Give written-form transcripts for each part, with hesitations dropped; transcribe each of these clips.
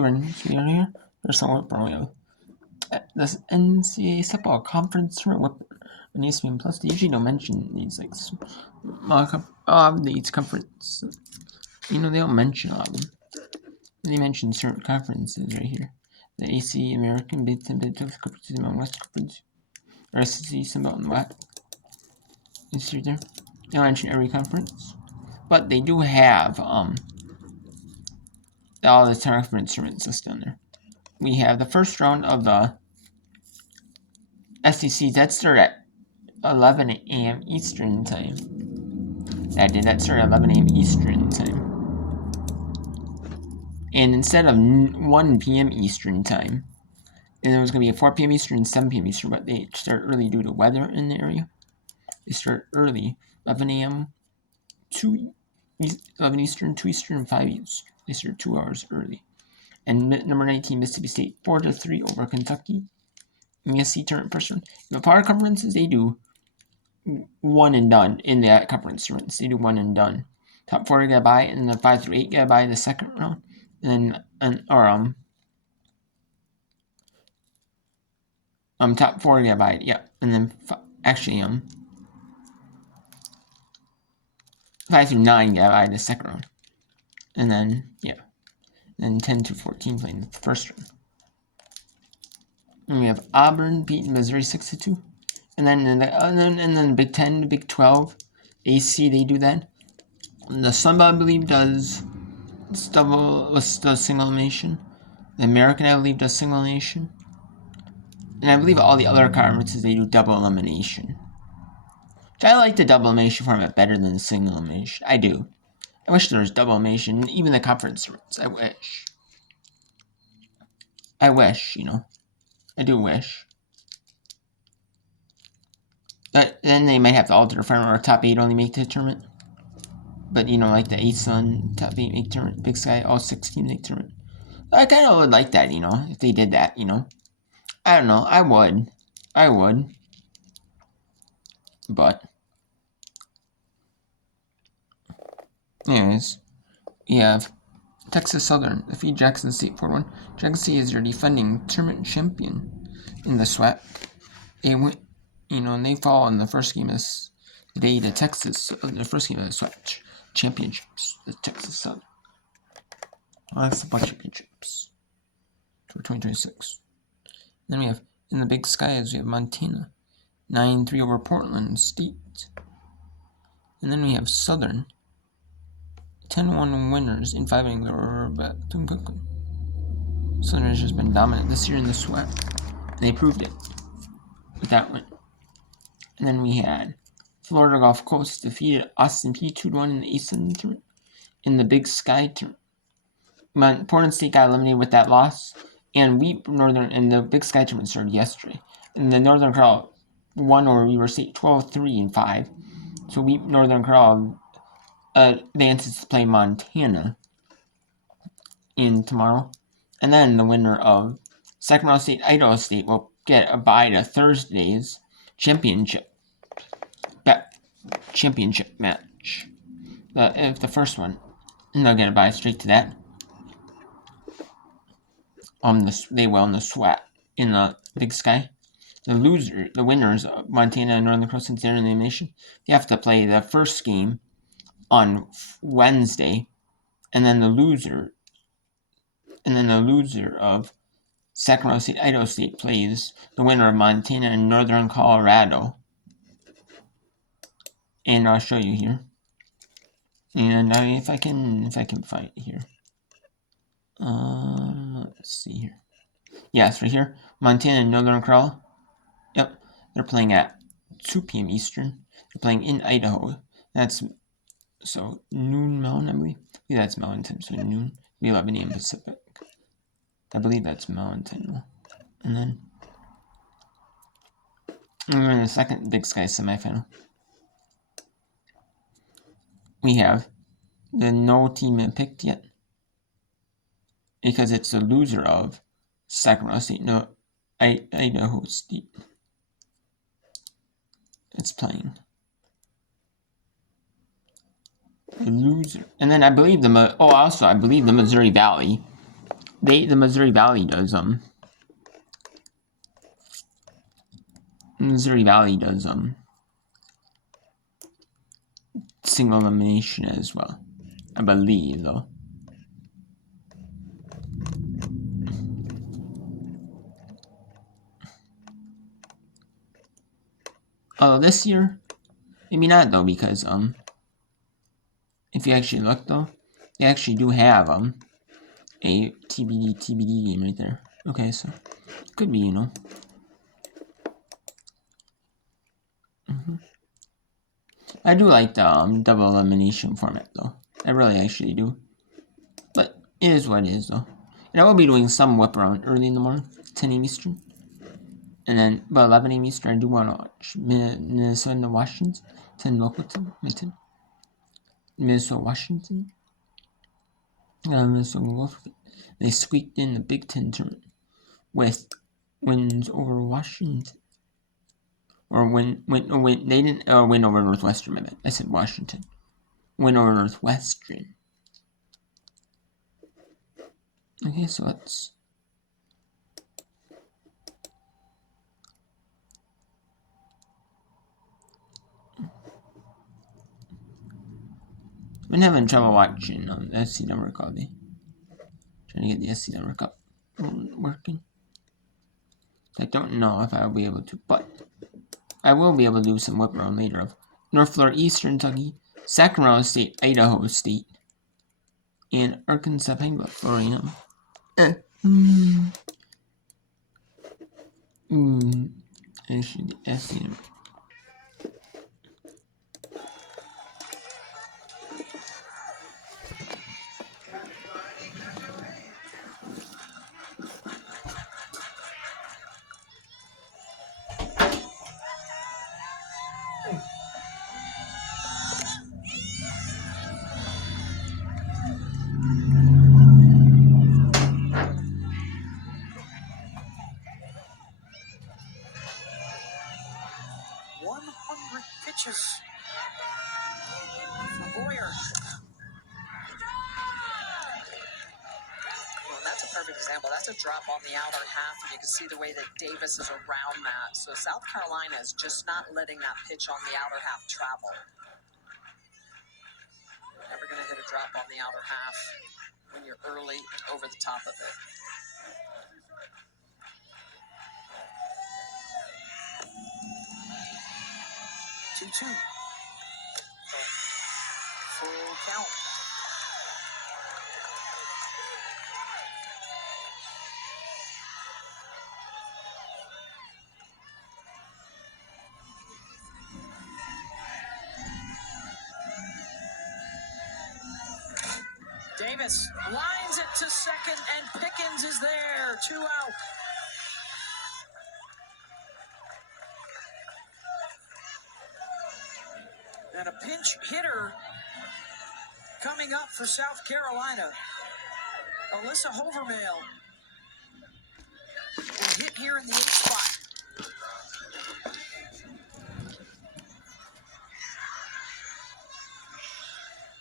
we are here. There's some Romeo. This NCAA football conference tournament on ESPN Plus. They usually don't mention these like these conference. They don't mention all of them. They mention certain conferences right here. The AC, American, Big Ten, Big 12 conferences, Mountain West Conference, or SEC, Sun Belt, and WAC. You see right there. They don't mention every conference, but they do have all the conference tournaments listed on there. We have the first round of the SEC. That started at 11 a.m. Eastern time. That started at 11 a.m. Eastern time. And instead of 1 p.m. Eastern time, and it was going to be a 4 p.m. Eastern and 7 p.m. Eastern, but they start early due to weather in the area. They start early, 11 a.m. 11 Eastern, 2 Eastern, and 5 Eastern. They start 2 hours early. And number 19, Mississippi State, 4-3 over Kentucky. MESC tournament first round. The power conferences, they do one and done in the conference tournaments. They do one and done. Top 4 get a bye, and then 5 through 8 get a bye in the second round. And then, top 4 get a bye, yeah. And then, 5 through 9 get a bye in the second round. And then, yeah. And 10 to 14 playing the first round. And we have Auburn beating Missouri 6-2. And then Big 10, Big 12, AC, they do that. And the Sun Belt, I believe, does single elimination. The American, I believe, does single elimination. And I believe all the other conferences, they do double elimination. Which I like the double elimination format better than the single elimination. I do. I wish there was double elimination, even the conference rounds. I wish. I do wish. But then they might have to alter the format where top 8 only make the tournament. But, like the A-Sun, top 8 make tournament, Big Sky, all 16 make tournament. I kind of would like that, if they did that, I don't know, I would. But, anyways, we have Texas Southern defeat Jackson State 4-1. Jackson State is your defending tournament champion in the SWAC. They went, and they fall in the first game of today to Texas, the first game of the SWAC championships, the Texas Southern. Well, that's the bunch of championships for 2026. Then we have, in the Big Skies, we have Montana, 9-3 over Portland State. And then we have Southern, 10-1 winners in 5 innings over Bethune-Cookman. Southern has just been dominant this year in the SWAC. They proved it with that win. And then we had Florida Gulf Coast defeated Austin Peay 2-1 in the A-Sun tournament. In the Big Sky tournament, Portland State got eliminated with that loss, and Northern in the Big Sky tournament started yesterday. And the Northern Curl won over Weber State 12-3 and 5. So Northern Curl advances to play Montana in tomorrow. And then the winner of Sacramento State, Idaho State will get a bye to Thursday's championship match. If the first one, and they'll get a bye straight to that. They will in the SWAT in the Big Sky. The winners of Montana and Northern Cross, since they're in the elimination, they have to play the first game on Wednesday, and then the loser of Sacramento State, Idaho State plays the winner of Montana and Northern Colorado. And I'll show you here. And if I can find it here. Let's see here. Yes, right here. Montana and Northern Colorado. Yep, they're playing at 2 p.m. Eastern. They're playing in Idaho. That's noon Mountain, I believe. Yeah, that's Mountain time, so noon. 11 a.m. Pacific. I believe that's Mountain. And then we're in the second Big Sky semifinal. We have no team picked yet, because it's the loser of Sacramento State, Idaho State. It's playing the loser, and then I believe the Missouri Valley The Missouri Valley does single elimination as well, I believe, though. Although this year, maybe not though, because if you actually look though, they actually do have a TBD game right there. Okay, so could be, you know. I do like the double elimination format though. I really actually do. But it is what it is though. And I will be doing some whip around early in the morning, 10 a.m. Eastern. And then by 11 a.m. Eastern, I do want to watch Minnesota Washington, 10 local time, Minnesota Washington. Minnesota Wolf. They squeaked in the Big Ten tournament with wins over Washington. Or win they didn't win over Northwestern, I meant. I said Washington. Win over Northwestern. Okay, so let's been having trouble watching the SC Network all day. Trying to get the SC Network up working. I don't know if I'll be able to, but I will be able to do some whip around later of North Florida, Eastern Kentucky, Sacramento State, Idaho State, and Arkansas Penguin, Florida. Actually, the SC Network. Pitches for Boyer. Well, that's a perfect example. That's a drop on the outer half, and you can see the way that Davis is around that. So South Carolina is just not letting that pitch on the outer half travel. Never going to hit a drop on the outer half when you're early and over the top of it. Two. Full count. Davis lines it to second, and Pickens is there. 2 out. And a pinch hitter coming up for South Carolina. Alyssa Hovermail will hit here in the 8th spot.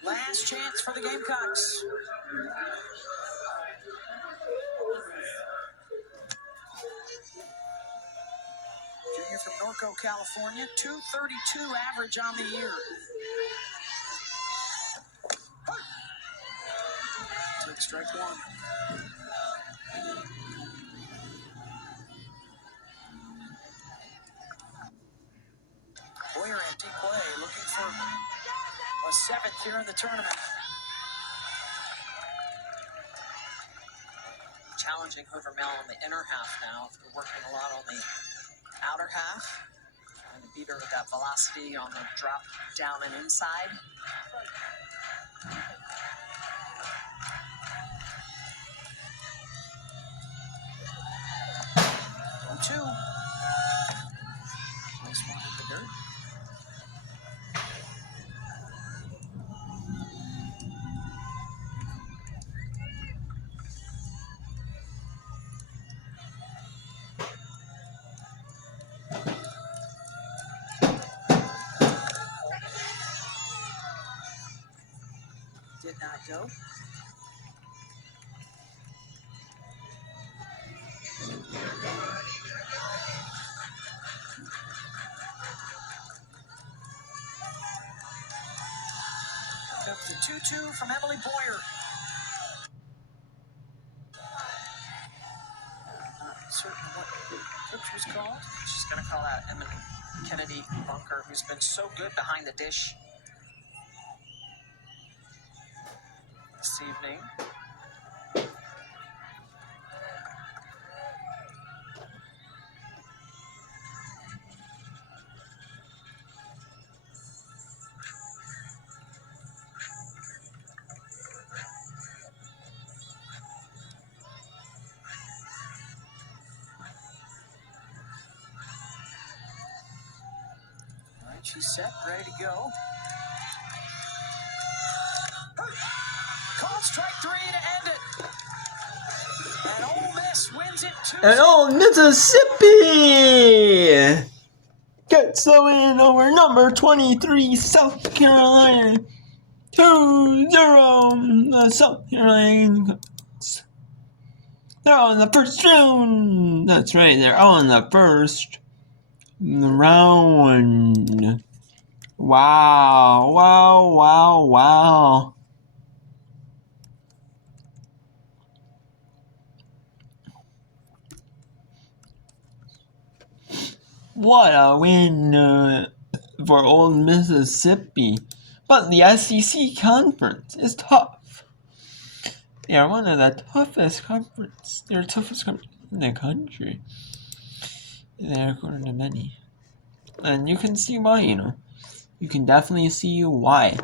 Last chance for the Gamecocks. Junior from Norco, California, .232 average on the year. Take strike one. Boyer empty play, looking for a 7th here in the tournament. Challenging Hovermail on the inner half now. We're working a lot on the outer half. Trying to beat her with that velocity on the drop down and inside. 2. Nice one in the dirt. Did not go. 2-2 from Emily Boyer. Not certain what the pitch was called. She's going to call out Emily Kennedy Bunker, who's been so good behind the dish this evening. All right, she's set, ready to go. Called strike 3 to end it. And Ole Miss wins it 2-0. And Old Mississippi gets the win over number 23 South Carolina. 2-0. The South Carolina. They're on the first round. That's right, they're on the first round. Wow, wow, wow, wow. What a win for Old Mississippi. But the SEC conference is tough. They are one of the toughest conference. They're the toughest conference in the country. They're according to many. And you can see why, You can definitely see why.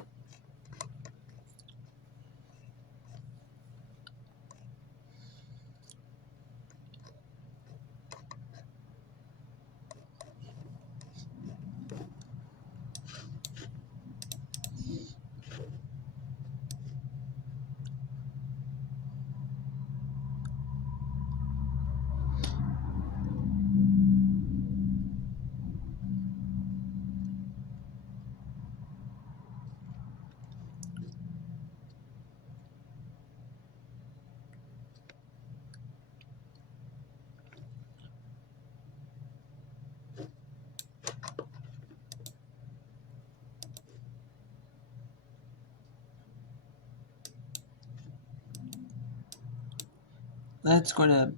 Let's go to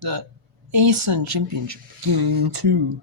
the ASUN Championship Game 2.